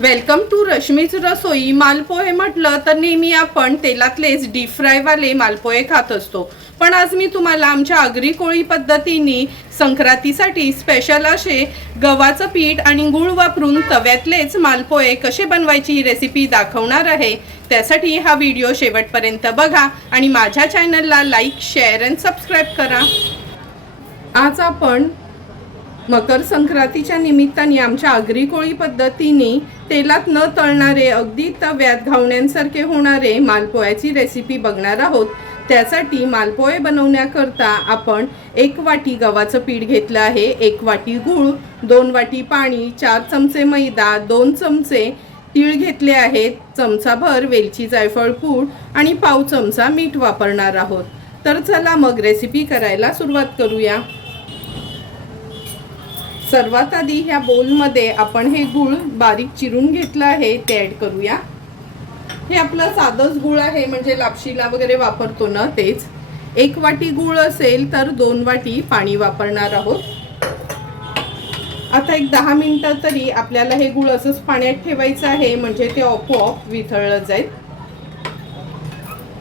Welcome to रश्मीच रसोई। मालपोहे म्हटलं तर नेहमी आपण तेलातलेच डीप फ्रायवाले मालपोहे खात असतो, पण आज मी तुम्हाला आमच्या आगरी कोळी पद्धतीने संक्रांतीसाठी स्पेशल असे गव्हाचं पीठ आणि गूळ वापरून तव्यातलेच मालपोहे कसे बनवायची ही रेसिपी दाखवणार आहे। त्यासाठी हा व्हिडिओ शेवटपर्यंत बघा आणि माझ्या चॅनलला लाईक, शेअर आणि सबस्क्राईब करा। आज आपण मकर संक्रांतीच्या निमित्ताने आमच्या आगरी कोळी पद्धतीने तेलात न तळणारे अगदी तव्यात घावण्यांसारखे होणारे मालपोह्याची रेसिपी बघणार आहोत। त्यासाठी मालपोहे बनवण्याकरता आपण 1 वाटी गव्हाचं पीठ घेतलं आहे, 1 वाटी गूळ, 2 वाटी पाणी, 4 चमचे मैदा, 2 चमचे तीळ घेतले आहेत, चमचाभर वेलची जायफळ पूड आणि पाव चमचा मीठ वापरणार आहोत। तर चला मग रेसिपी करायला सुरुवात करूया। सर्वात आधी ह्या बोलमध्ये आपण हे गूळ बारीक चिरून घेतलं आहे ते ॲड करूया। हे आपलं साधंच गूळ आहे, म्हणजे लापशीला वगैरे वापरतो ना तेच। 1 वाटी गूळ असेल तर 2 वाटी पाणी वापरणार आहोत। आता एक 10 मिनिटं तरी आपल्याला हे गूळ असंच पाण्यात ठेवायचं आहे, म्हणजे ते आपोआप वितळलं जाईल।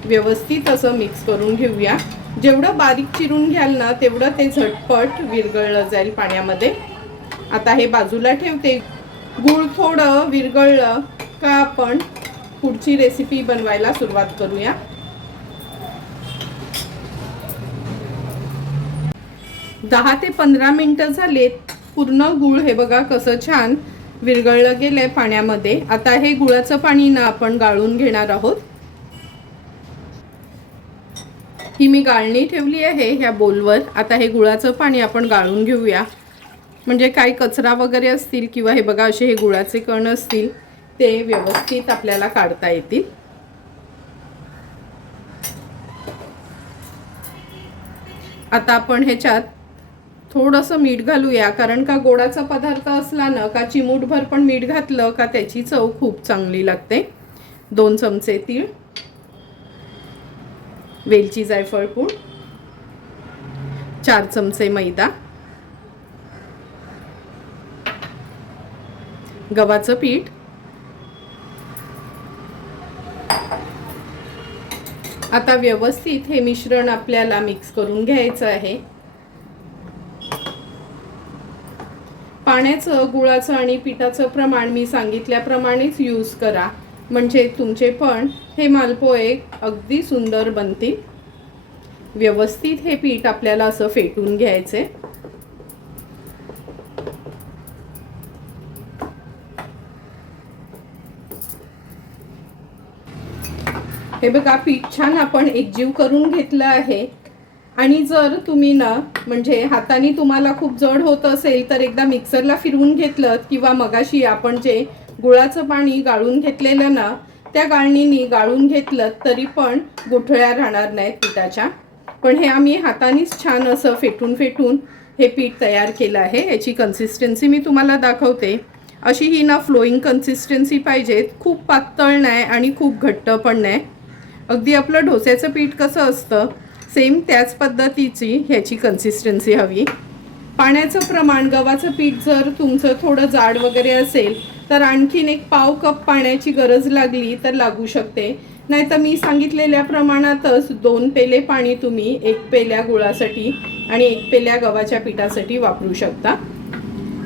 व्यवस्थित असं मिक्स करून घेऊया। जेवढं बारीक चिरून घ्याल ना तेवढं ते झटपट विरघळलं जाईल पाण्यामध्ये। आता हे बाजूला ठेवते। गूळ थोडं विरघळलं का आपण पुढची रेसिपी बनवायला सुरुवात करूया। दहा ते 15 मिनिटं झालेत। पूर्ण गूळ हे बघा कसं छान विरघळलं गेलंय पाण्यामध्ये। आता हे गुळाचं पाणी ना आपण गाळून घेणार आहोत। ही मी गाळणी ठेवली आहे ह्या बोलवर। आता हे गुळाचं पाणी आपण गाळून घेऊया, म्हणजे काही कचरा वगैरे असतील किंवा हे बघा असे हे गुळाचे कण असतील ते व्यवस्थित आपल्याला काढता येतील। आता आपण ह्याच्यात थोडंसं मीठ घालूया, कारण का गोडाचा पदार्थ असला ना का चिमूटभर पण मीठ घातलं का त्याची चव खूप चांगली लागते। 2 चमचे तीळ, वेलची जायफळ पूड, 4 चमचे मैदा, गव्हाचं पीठ, आता व्यवस्थित हे मिश्रण आपल्याला मिक्स करून घ्यायचं आहे। पाण्याचं, गुळाचं आणि पिठाचं प्रमाण मी सांगितल्याप्रमाणेच यूज करा, म्हणजे तुमचे पण हे मालपोहे अगदी सुंदर बनतील। व्यवस्थित हे पीठ आपल्याला असं फेटून घ्यायचे। हे बघा पीठ छान आपण एकजीव करून घेतलं आहे। आणि जर तुम्ही ना म्हणजे हाताने तुम्हाला खूप जड होत असेल तर एकदा मिक्सरला फिरवून घेतलं, किंवा मगाशी आपण जे गुळाचं पाणी गाळून घेतलेलं ना त्या गाळणीने गाळून घेतलं तरी पण गुठळ्या राहणार नाहीत पिठाच्या। पण हे आम्ही हातानेच छान असं फेटून फेटून हे पीठ तयार केलं आहे। याची कन्सिस्टन्सी मी तुम्हाला दाखवते। अशी ही ना फ्लोईंग कन्सिस्टन्सी पाहिजे, खूप पातळ नाही आणि खूप घट्ट पण नाही। अगदी आपलं डोस्याचं पीठ कसं असतं सेम त्याच पद्धतीची ह्याची कन्सिस्टन्सी हवी। पाण्याचं प्रमाण, गव्हाचं पीठ जर तुमचं थोडं जाड वगैरे असेल तर आणखीन एक पाव कप पाण्याची गरज लागली तर लागू शकते, नाहीतर मी सांगितलेल्या प्रमाणातच 2 पेले पाणी तुम्ही 1 पेल्या गुळासाठी आणि 1 पेल्या गव्हाच्या पिठासाठी वापरू शकता।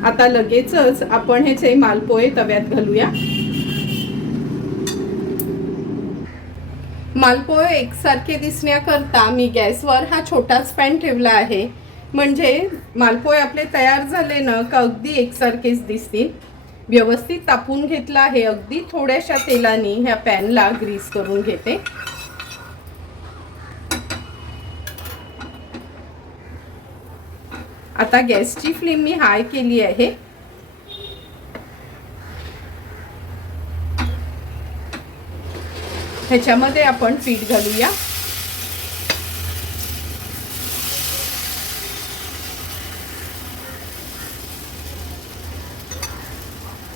आता लगेचच आपण ह्याचे मालपोहे तव्यात घालूया। मालपोहे एकसारखे दिसण्याकरता मी गॅसवर हा छोटाच पॅन ठेवला आहे, म्हणजे मालपोहे आपले तयार झाले ना का अगदी एकसारखेच दिसतील। व्यवस्थित तापून घेतला आहे। अगदी थोड्याशा तेलाने ह्या पॅनला ग्रीस करून घेते। आता गॅसची फ्लेम मी हाय केली आहे। ह्याच्यामध्ये आपण पीठ घालूया।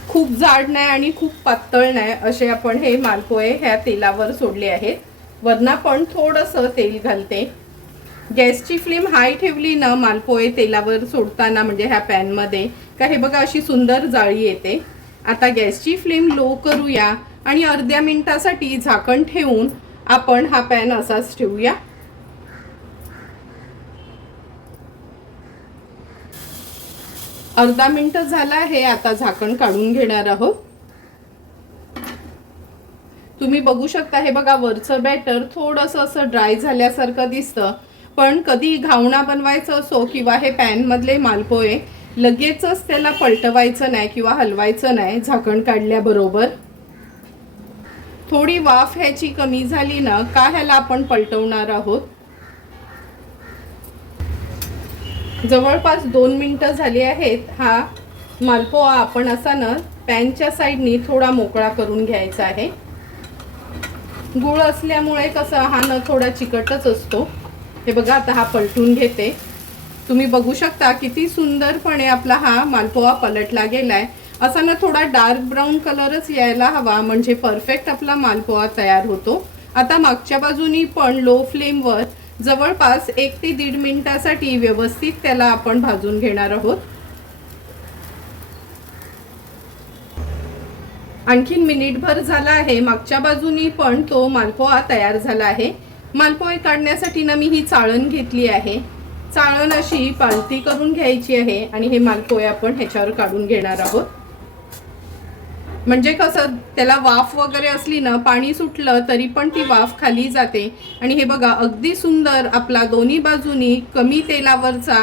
खूप जाड नाही आणि खूप पातळ नाही असे आपण हे मालपोहे ह्या तेलावर सोडले आहेत। वरना पण थोडंसं तेल घालते। गॅसची फ्लेम हाय ठेवली ना मालपोहे तेलावर सोडताना, म्हणजे ह्या पॅनमध्ये का हे बघा अशी सुंदर जाळी येते। आता गॅसची फ्लेम लो करूया आणि अर्ध्या मिनिटासाठी झाकण ठेवून आपण हा पॅन असाच ठेवूया। अर्धा मिनिट झाला आहे, आता झाकण काढून घेणार आहोत। तुम्ही बघू शकता, हे बघा वरचं बॅटर थोडंसं असं ड्राय झाल्यासारखं दिसतं, पण कधी घावणा बनवायचं असो किंवा हे पॅन मधले मालपोहे लगेचच त्याला पलटवायचं नाही किंवा हलवायचं नाही झाकण काढल्याबरोबर। थोडी वाफ ह्याची कमी झाली ना का ह्याला आपण पलटवणार आहोत। जवळपास 2 मिनिटं झाली आहेत। हा मालपोहा आपण असा ना पॅनच्या साईडनी थोडा मोकळा करून घ्यायचा आहे। गुळ असल्यामुळे कसं हा न थोडा चिकटच असतो। हे बघा आता हा पलटून घेते। तुम्ही बघू शकता किती सुंदरपणे आपला हा मालपोहा पलटला गेलाय। असा ना थोडा डार्क ब्राऊन कलरच यायला हवा, म्हणजे परफेक्ट आपला मालपोहा तयार होतो। आता मागच्या बाजूनी पण लो फ्लेमवर जवळपास 1 ते 1.5 मिनिटासाठी व्यवस्थित त्याला आपण भाजून घेणार आहोत। आणखीन मिनिटभर झाला आहे, मागच्या बाजूनी पण तो मालपोहा तयार झाला आहे। मालपोहे काढण्यासाठी ना मी ही चाळण घेतली आहे। चाळण अशी पालती करून घ्यायची आहे आणि हे मालपोहे आपण ह्याच्यावर काढून घेणार आहोत। म्हणजे कसं त्याला वाफ वगैरे असली ना, पाणी सुटलं तरी पण ती वाफ खाली जाते। आणि हे बघा अगदी सुंदर आपला दोन्ही बाजूनी कमी तेलावरचा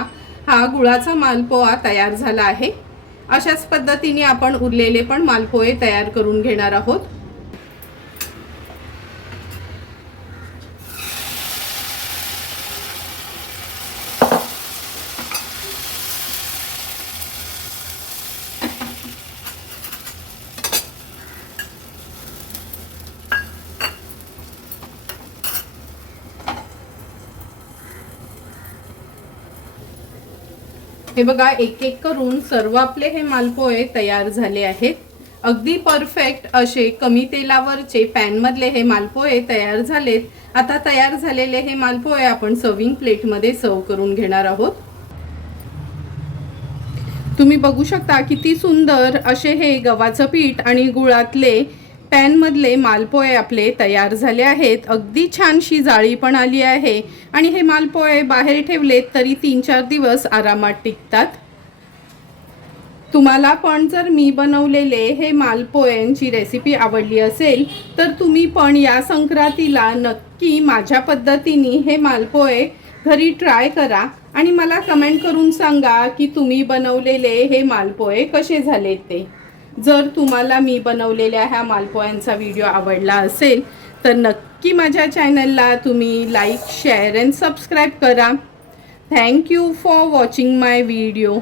हा गुळाचा मालपोहा तयार झाला आहे। अशाच पद्धतीने आपण उरलेले पण मालपोहे तयार करून घेणार आहोत। हे बघा एक एक करून सर्व आपले हे मालपोहे तयार झाले आहेत। अगदी परफेक्ट असे कमी तेलावरचे पॅन मधले हे मालपोहे तयार झालेत। आता तयार झालेले हे मालपोहे आपण सर्विंग प्लेट मध्ये सर्व करून घेणार आहोत। तुम्ही बघू शकता किती सुंदर असे हे गव्हाचं पीठ आणि गुळातले पॅन मधले मालपोहे आपले तयार झाले आहेत। अगदी छानशी जाळी पण आली आहे आणि हे मालपोहे बाहेर ठेवलेत तरी 3-4 दिवस आरामात टिकतात। तुम्हाला पण जर मी बनवलेले हे मालपोह्यांची रेसिपी आवडली असेल तर तुम्ही पण या संक्रांतीला नक्की माझ्या पद्धतीने हे मालपोहे घरी ट्राय करा आणि मला कमेंट करून सांगा की तुम्ही बनवलेले हे मालपोहे कसे झाले ते। जर तुम्हाला मी बनवलेल्या ह्या मालपोह्यांचा व्हिडिओ आवडला असेल तर नक्की माझ्या चॅनलला तुम्ही लाईक, शेअर अँड सबस्क्राईब करा। Thank you for watching my video.